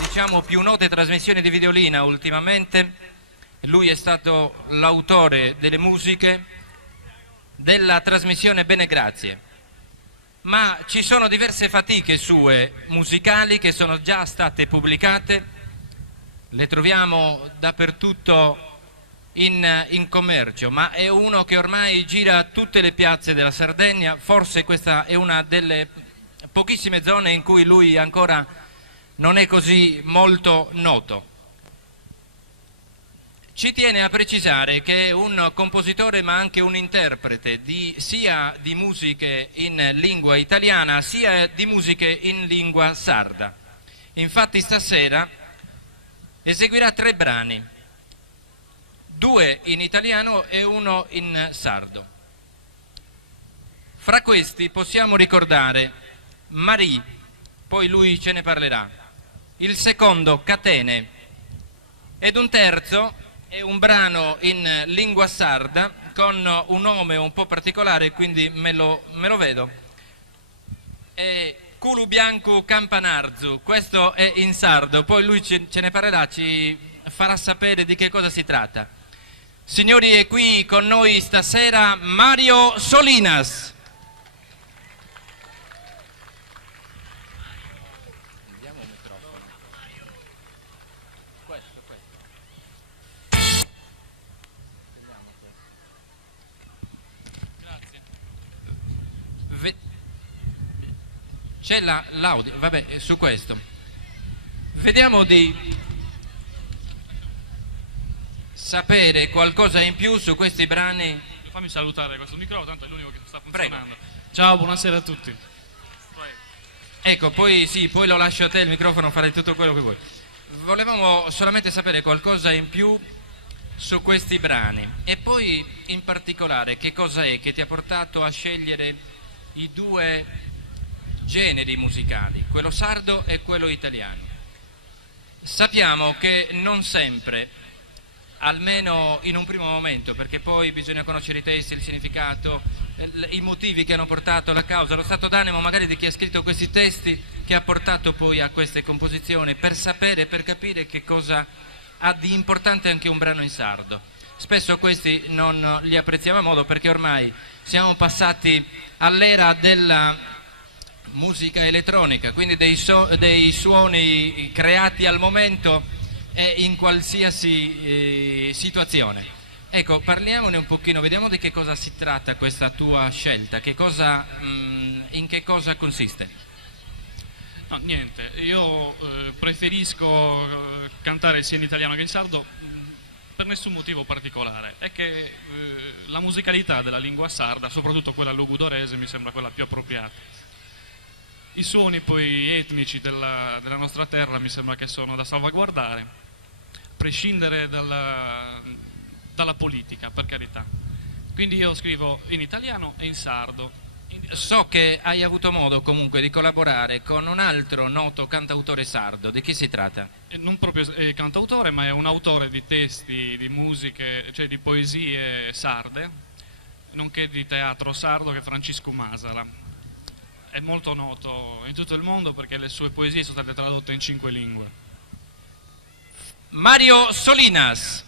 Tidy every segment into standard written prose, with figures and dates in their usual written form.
Diciamo più note trasmissioni di Videolina ultimamente. Lui è stato l'autore delle musiche della trasmissione Bene Grazie, ma ci sono diverse fatiche sue musicali che sono già state pubblicate, le troviamo dappertutto in commercio, ma è uno che ormai gira tutte le piazze della Sardegna. Forse questa è una delle pochissime zone in cui lui ancora non è così molto noto. Ci tiene a precisare che è un compositore ma anche un interprete sia di musiche in lingua italiana sia di musiche in lingua sarda. Infatti stasera eseguirà 3 brani, 2 in italiano e 1 in sardo. Fra questi possiamo ricordare Marie, poi lui ce ne parlerà, il secondo Catene ed un terzo è un brano in lingua sarda con un nome un po' particolare, quindi me lo vedo. È Culu Bianco Campanarzu, questo è in sardo, poi lui ce ne parlerà, ci farà sapere di che cosa si tratta. Signori, è qui con noi stasera Mario Solinas. C'è l'audio, vabbè, su questo. Vediamo di sapere qualcosa in più su questi brani. Fammi salutare questo microfono, tanto è l'unico che sta funzionando. Prego. Ciao, buonasera a tutti. Ecco, poi lo lascio a te il microfono, farai tutto quello che vuoi. Volevamo solamente sapere qualcosa in più su questi brani e poi in particolare che cosa è che ti ha portato a scegliere i 2 generi musicali, quello sardo e quello italiano. Sappiamo che non sempre, almeno in un primo momento, perché poi bisogna conoscere i testi, il significato, i motivi che hanno portato la causa, lo stato d'animo magari di chi ha scritto questi testi, che ha portato poi a queste composizioni, per sapere, per capire che cosa ha di importante anche un brano in sardo. Spesso questi non li apprezziamo a modo perché ormai siamo passati all'era della musica elettronica, quindi dei suoni creati al momento e in qualsiasi situazione. Ecco, parliamone un pochino, vediamo di che cosa si tratta questa tua scelta, in che cosa consiste? No, niente, io preferisco cantare sia in italiano che in sardo per nessun motivo particolare, è che la musicalità della lingua sarda, soprattutto quella logudorese, mi sembra quella più appropriata. I suoni poi etnici della nostra terra mi sembra che sono da salvaguardare, a prescindere dalla politica, per carità. Quindi io scrivo in italiano e in sardo. So che hai avuto modo comunque di collaborare con un altro noto cantautore sardo, di chi si tratta? Non proprio cantautore, ma è un autore di testi, di musiche, cioè di poesie sarde, nonché di teatro sardo, che è Francisco Masala. È molto noto in tutto il mondo perché le sue poesie sono state tradotte in 5 lingue. Mario Solinas.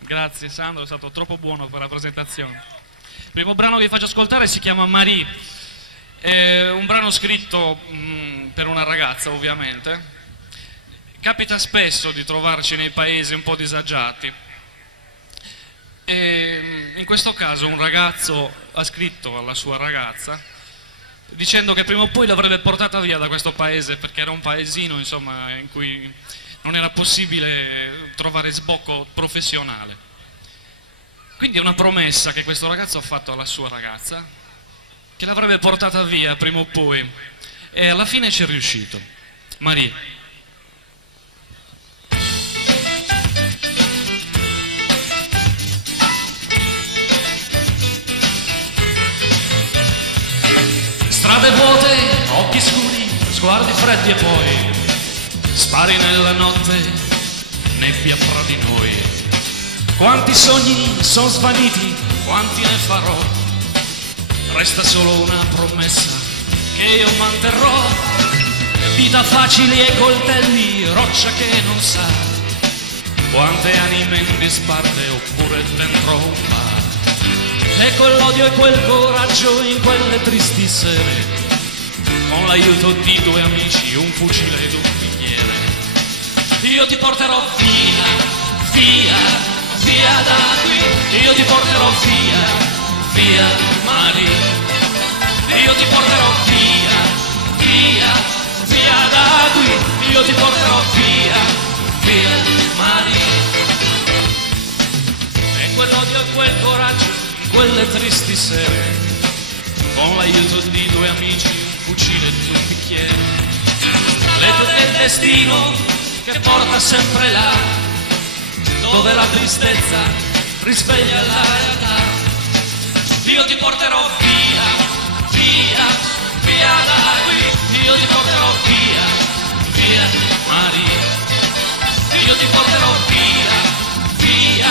Grazie Sandro, è stato troppo buono per la presentazione. Il primo brano che vi faccio ascoltare si chiama Marie, è un brano scritto per una ragazza ovviamente. Capita spesso di trovarci nei paesi un po' disagiati. E in questo caso un ragazzo ha scritto alla sua ragazza dicendo che prima o poi l'avrebbe portata via da questo paese perché era un paesino, insomma, in cui non era possibile trovare sbocco professionale. Quindi è una promessa che questo ragazzo ha fatto alla sua ragazza, che l'avrebbe portata via prima o poi, e alla fine ci è riuscito. Marie. Strade vuote, occhi scuri, sguardi freddi e poi spari nella notte, nebbia fra di noi. Quanti sogni sono svaniti, quanti ne farò, resta solo una promessa che io manterrò. Vita facili e coltelli, roccia che non sa quante anime in disparte oppure dentro un bar. E quell'odio e quel coraggio in quelle tristi sere, con l'aiuto di due amici, un fucile ed un bicchiere. Io ti porterò via, via, via da qui. Io ti porterò via, via Maria. Io ti porterò via, via, via da qui. Io ti porterò via, via Maria. E quell'odio e quel coraggio in quelle tristi sere, con l'aiuto di due amici, un fucile e due bicchieri. Le tue del destino che porta sempre là, dove la tristezza risveglia la realtà. Io ti porterò via, via, via da qui. Io ti porterò via, via Maria. Io ti porterò via, via,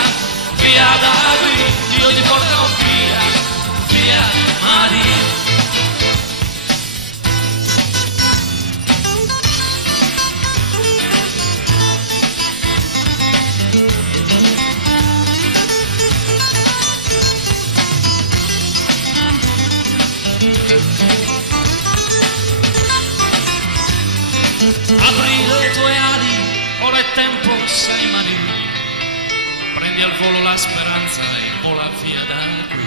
via da qui. Io ti porterò via, via Maria. Apri le tue ali, ora è tempo, sai Maria. Prendi al volo la speranza e vola via da qui.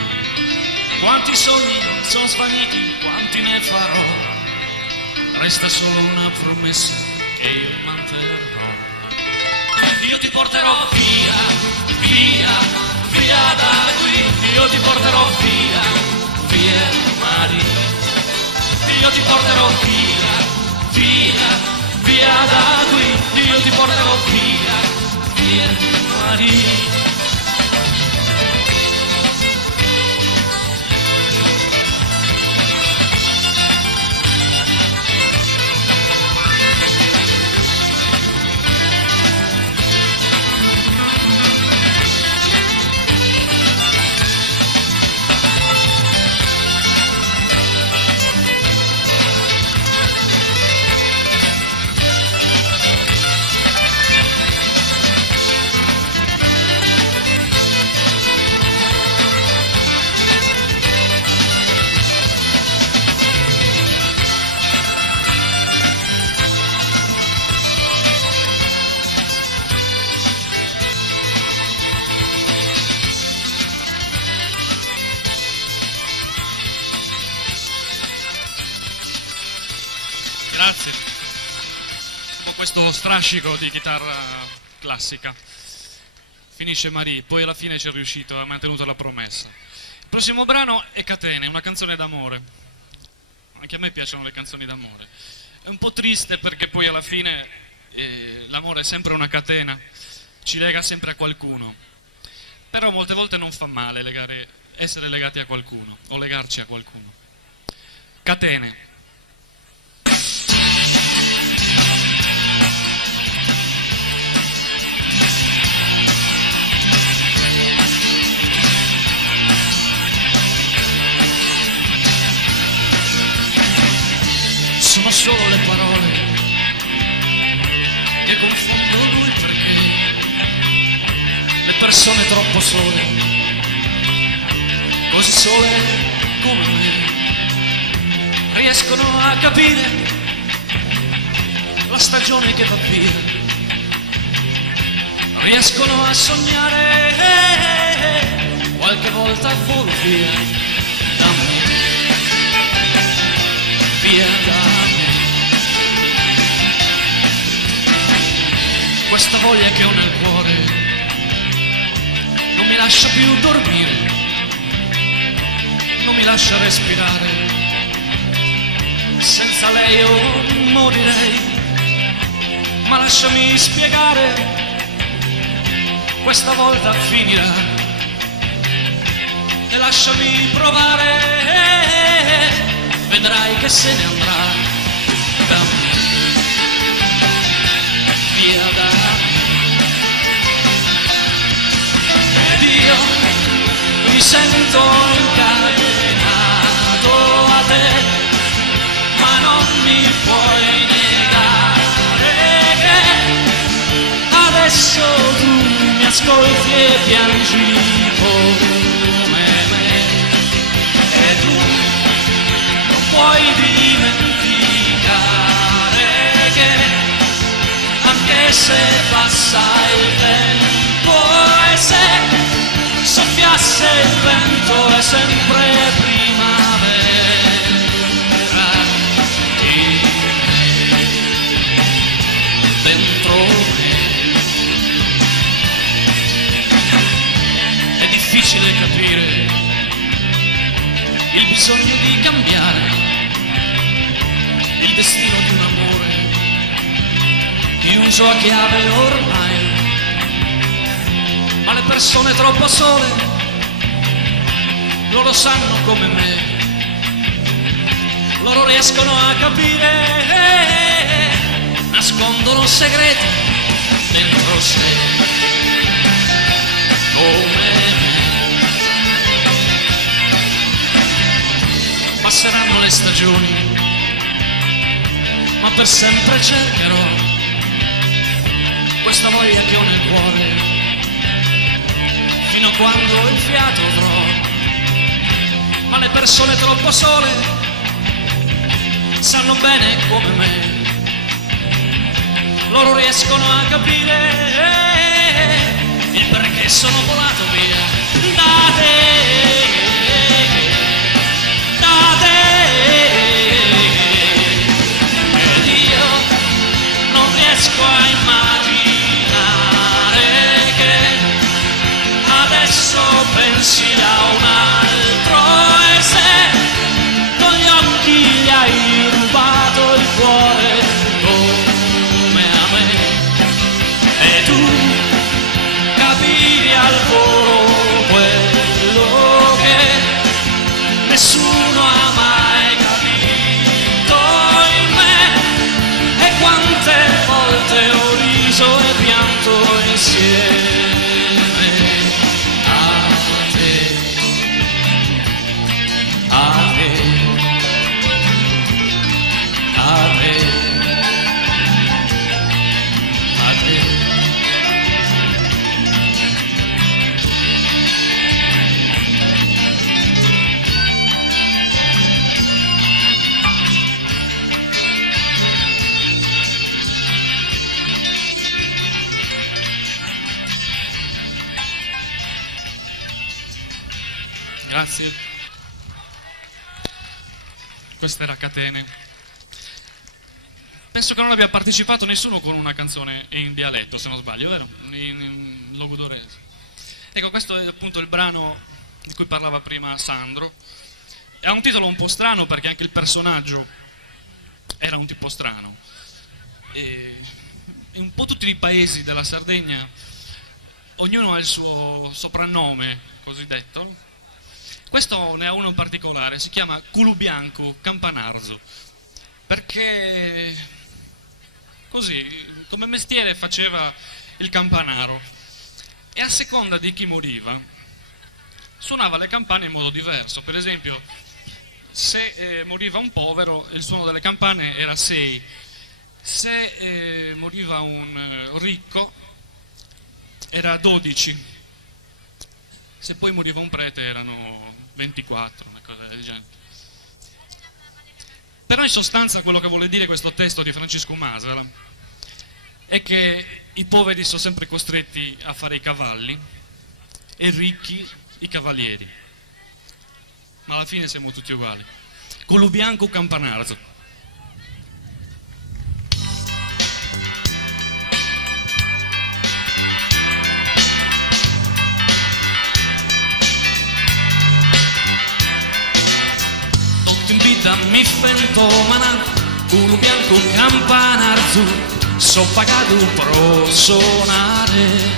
Quanti sogni sono svaniti, quanti ne farò, resta solo una promessa che io manterrò. Io ti porterò via, via, via da qui. Io ti porterò via, via Maria. Io ti porterò via, via, via da qui. Io ti porterò via, via Maria. Grazie. Dopo questo strascico di chitarra classica finisce Marie, poi alla fine ci è riuscito, ha mantenuto la promessa. Il prossimo brano è Catene, una canzone d'amore. Anche a me piacciono le canzoni d'amore. È un po' triste perché poi alla fine l'amore è sempre una catena, ci lega sempre a qualcuno. Però molte volte non fa male essere legati a qualcuno o legarci a qualcuno. Catene. Sono solo le parole che confondono lui, perché le persone troppo sole, così sole come me, riescono a capire la stagione che va via, riescono a sognare qualche volta volo via da me, via da me. Questa voglia che ho nel cuore non mi lascia più dormire, non mi lascia respirare. Senza lei io morirei, ma lasciami spiegare, questa volta finirà e lasciami provare, vedrai che se ne andrà da me. sento incatenato a te, ma non mi puoi negare che adesso tu mi ascolti e piangi come me, e tu non puoi dimenticare che anche se passa il tempo e se soffiasse il vento è sempre primavera in me, dentro me. È difficile capire il bisogno di cambiare, il destino di un amore chiuso a chiave ormai, ma le persone troppo sole, loro sanno come me, loro riescono a capire, nascondono segreti dentro sé, come me. Passeranno le stagioni, ma per sempre cercherò questa voglia che ho nel cuore, fino a quando il fiato avrò. Ma le persone troppo sole sanno bene come me, loro riescono a capire il perché sono volato via da te, da te, ed io non riesco a immaginare che adesso pensi a un altro, e se con gli occhi gli hai rubato il cuore come a me, e tu capivi al volo quello che nessuno ha mai capito in me, e quante volte ho riso e pianto insieme. Grazie. Questa era Catene. Penso che non abbia partecipato nessuno con una canzone in dialetto, se non sbaglio, vero? In logudorese. Ecco, questo è appunto il brano di cui parlava prima Sandro. Ha un titolo un po' strano perché anche il personaggio era un tipo strano. E in un po' tutti i paesi della Sardegna ognuno ha il suo soprannome cosiddetto. Questo ne ha uno in particolare, si chiama Culubianco Campanarzo, perché così, come mestiere faceva il campanaro, e a seconda di chi moriva suonava le campane in modo diverso. Per esempio, se moriva un povero, il suono delle campane era 6, se moriva un ricco era 12, se poi moriva un prete erano 24, una cosa del genere. Però in sostanza quello che vuole dire questo testo di Francisco Masera è che i poveri sono sempre costretti a fare i cavalli e i ricchi i cavalieri, ma alla fine siamo tutti uguali. Culubianco Campanarzo. Mi fento mana, Culubianco Campanarzo, so pagato pro suonare.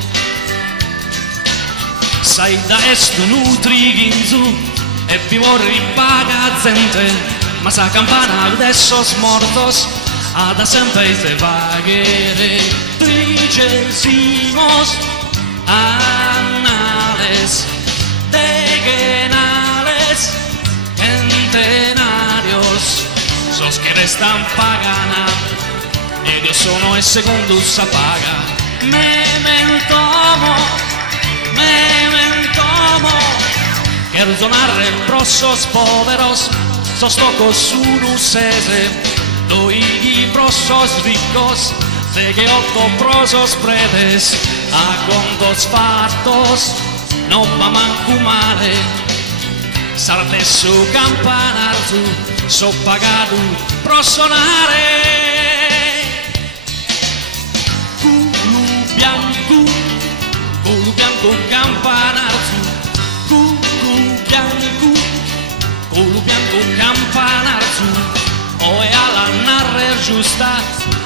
Sai da est nutrighinzu e bimorri paga gente, ma sa campana adesso smortos, ad sempre te vaghere, trigesimos annales de genales, centenarios, sos que restan pagana, ellos sono el segundo se apaga. Memento quiero donare prosos poderos, sos tocos unusese, doi prosos ricos, de que otto prosos predes, a contos fatos, no va manco male, sarte su campanar tu, so pagado pro sonare. Culu bianco campanar tu, culu bianco campanar tu, o e alla narrer giusta,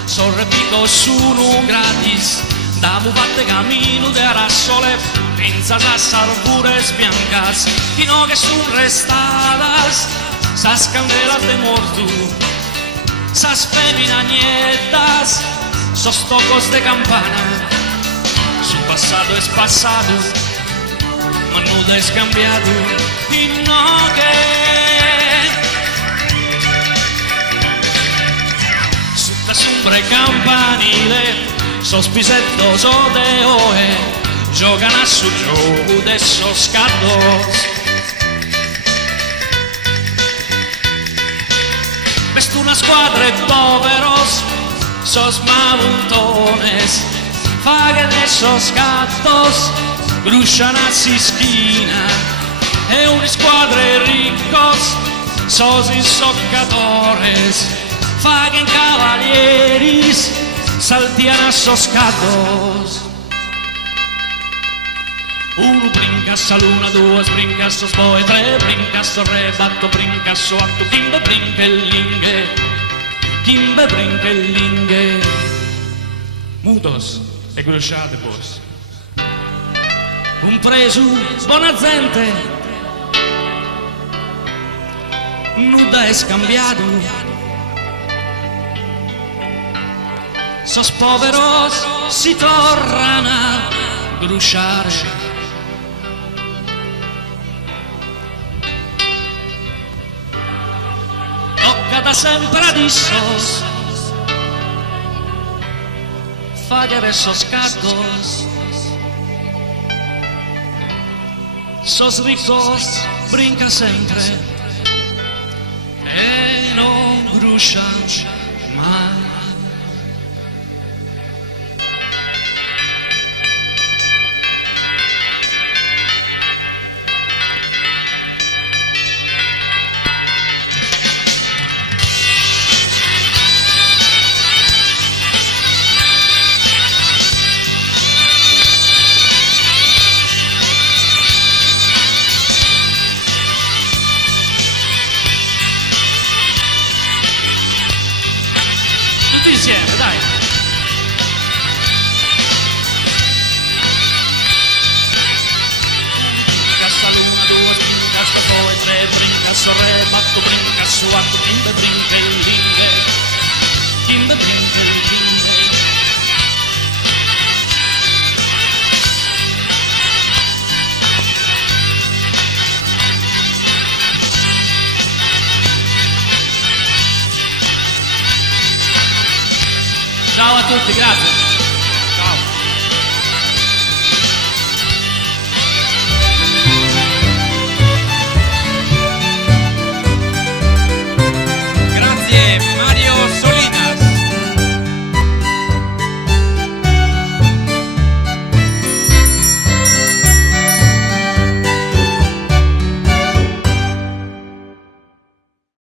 sorrepico sono gratis, da mubatte camino de arasole, pensas las arbures biancas, y no que son restadas, sas candelas de mortu, sas feminanietas, sos tocos de campana, su pasado es pasado, manuda es cambiado, y no que Sumbre campanile, sospisettos o de oe, giocan a su gioco de esos gatos. Ves una squadra de poveros, sos mamuntones, faguen esos gatos, gruscian a si esquina, e una squadra de ricos, sos insoccadores, faguen cavalieris, saltian a sos gatos. Uno brincas a luna, due brincas sos boe, tre brincas sos re, batto brincas so atto, kimbe brinkellinge, kimbe brinkellinge. Mutos e grusciate vos. Un preso, buona gente, nuda è scambiato. Sos poveros si tornano a grusciare. Tocca da sempre di sos, fagere sos gatos, sos ricos brinca sempre e non gruscia mai. Insieme, dai! Brincas a luna, due brincas a poi, tre brincas a re, batto brincas su atto, kimbe brinkellinge, kimbe brinkellinge. Ciao a tutti, grazie.